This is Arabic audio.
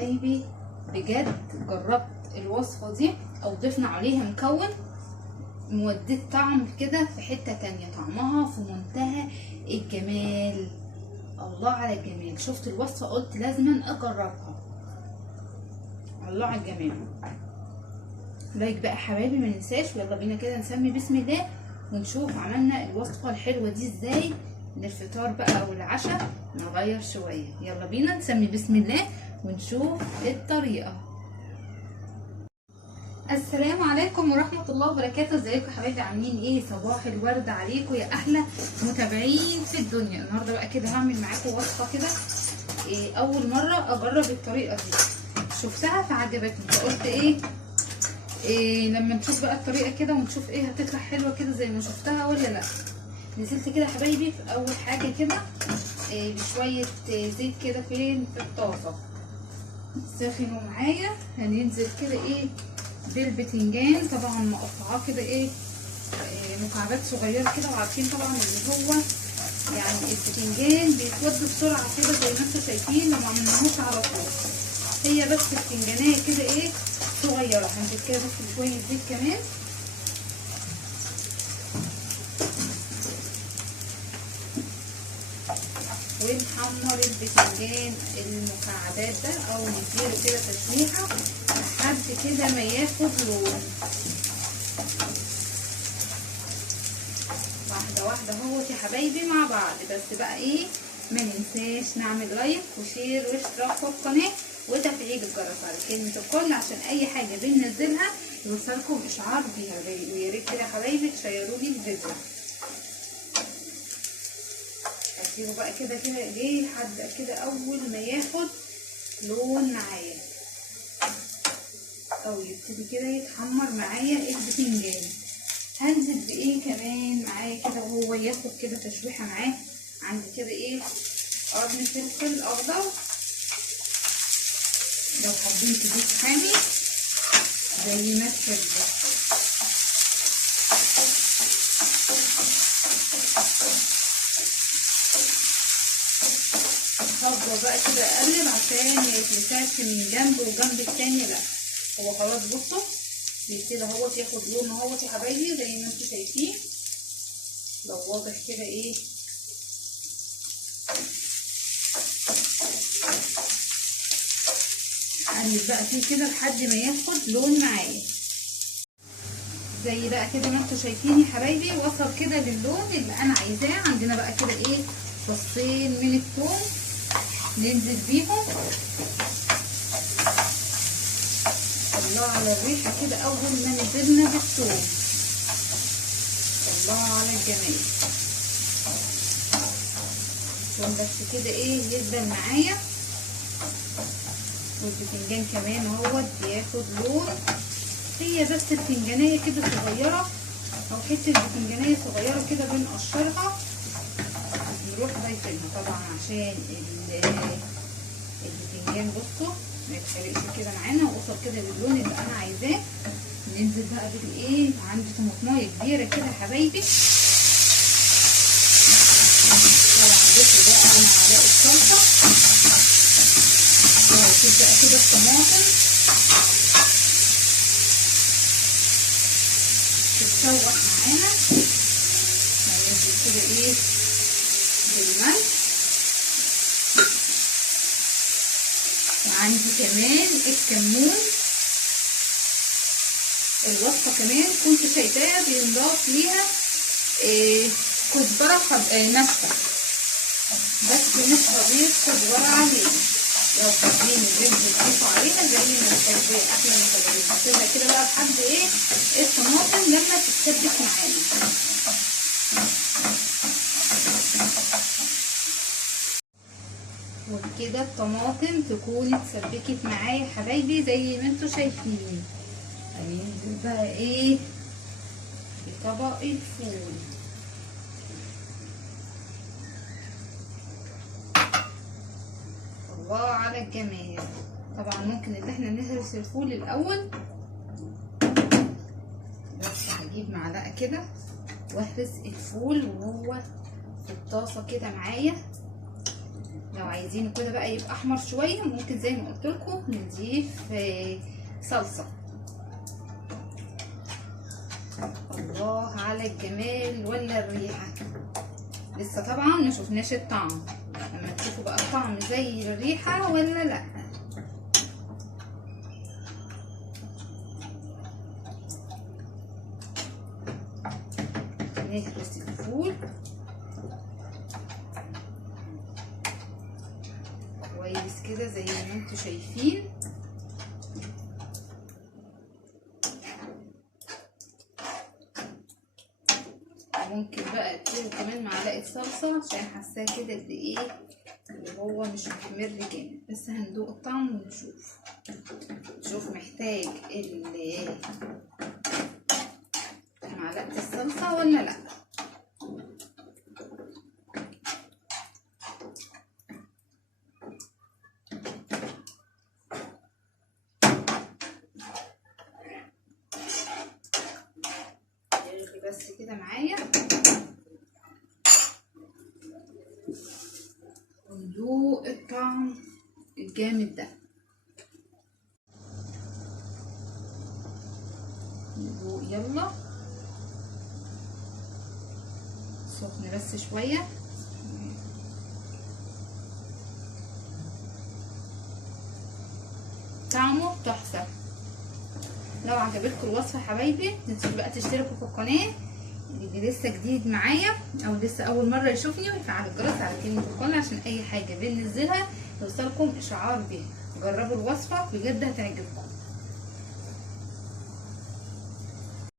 حبايبي بجد جربت الوصفة دي او ضفنا عليها مكون موديت طعم كده في حتة تانية، طعمها في منتهى الجمال. الله على الجمال. شفت الوصفة قلت لازما اجربها. الله على الجمال. لايك بقى حبايبي ما ننساش، ويلا بينا كده نسمي بسم الله ونشوف عملنا الوصفة الحلوة دي ازاي للفطار بقى او العشاء. نغير شوية. يلا بينا نسمي بسم الله ونشوف الطريقة. السلام عليكم ورحمة الله وبركاته. ازيكم حبايبي عاملين ايه؟ صباح الورد عليكم يا احلى متابعين في الدنيا. النهارده بقى كده هعمل معاكم وصفة كده اول مرة اجرب الطريقة دي، شفتها فعجبتني فقلت لما نشوف بقى الطريقة كده ونشوف هتطلع حلوة كده زي ما شفتها ولا لا. نزلت كده حبايبي في اول حاجة كده بشوية زيت كده في الطاسة سخنوا معايا. هننزل كده بالبتنجان، طبعا مقطعاه كده مكعبات صغيرة كده. وعارفين طبعا اللي هو يعني البتنجان بيتوضى بسرعة كده زي ما انتم شايفين لما عملناهوش على طول. هي بس البتنجانية كده صغيرة. هنزل كده بس بشوية زيت كمان ونحمر البتنجان المكعبات ده او نديله كده تشويحه لحد كده ما ياخد لون. واحده واحده اهوت يا حبايبي مع بعض. بس بقى ما ننساش نعمل لايك وشير واشتراك في القناه وتفعيل الجرس على كلمه الكل عشان اي حاجه بننزلها يوصلكم اشعار بيها. ويا ريت كده يا حبايبي تشيروا لي الفيديو. هسيبه بقى كده لحد كده اول ما ياخد لون معايا او يبتدي كده يتحمر معايا البتنجان. هنزل كمان معايا كده وهو ياخد كده تشويحه معاه. عندي كده قرن فلفل اخضر، لو حابين تضيف حامي زي ما تحبوا. هفضل بقى كده اقلب عشان ما يتلسعش من جنب وجنب التاني. لا هو خلاص بصوا بيبتدي اهوت ياخد لون اهوت يا حبايبي زي ما انتم شايفين. لو واضح كده اقلب بقى فيه كده لحد ما ياخد لون معايا زي بقى كده ما انتم شايفين يا حبايبي. وصل كده للون اللي انا عايزاه. عندنا بقى كده فصين من الثوم ننزل بيهم. الله على الريحه كده اول ما نزلنا بالثوم. الله على الجمال. عشان بس كده يدبل معايا. والبتنجان كمان اهوت بياخد لون. هي بس البتنجانيه كده صغيره او حته بتنجانيه صغيره كده بنقشرها نروح ضايفينها طبعا عشان البتنجان بصوا ما يتحرقش كده معانا ووصل كده للون اللي انا عايزاه. ننزل بقى عندي طماطمايه كبيره كده يا حبايبي. طبعا ضفت بقى معلقه صلصه وهتبدا كده الطماطم تتشوح معانا. هننزل كده بالملح. وعندي كمان الكمون. الوصفه كمان كنت شايفاها بينضاف ليها كزبره ناشفه بس مش هضيف كزبره عليها. لو حابين تضيفوا عليها زي ما تحبوا احلى من كده. هسيبها كده بقى لحد الطماطم لما تتسبك معانا. وكده الطماطم تكون اتسبكت معايا يا حبايبي زي ما انتوا شايفين. هننزل بقى في طبق الفول. الله على الجمال. طبعا ممكن ان احنا نهرس الفول الاول. بس هجيب معلقه كده واهرس الفول وهو في الطاسه كده معايا لو عايزينه كده بقى يبقى احمر شويه ممكن زي ما قلت لكم نضيف صلصه. الله على الجمال ولا الريحه. لسه طبعا ما شفناش الطعم، لما تشوفوا بقى الطعم زي الريحه ولا لا. نهرس الفول كويس كده زي ما انتوا شايفين. ممكن بقى اديله كمان معلقه صلصه عشان حاساه كده قد ايه اللي هو مش محمر جامد، بس هندوق الطعم ونشوف. شوف محتاج معلقه الصلصه ولا لا. بس كده معايا وندوق الطعم الجامد ده. ندوق يلا. سخن بس شويه. طعمه تحفه. لو عجبتكم الوصفه يا حبايبي متنسوش بقى تشتركوا في القناه، اللي لسه جديد معايا او لسه اول مره يشوفني ويفعل الجرس على كلمه القناه عشان اي حاجه بننزلها يوصلكم اشعار بيها. جربوا الوصفه بجد هتعجبكم.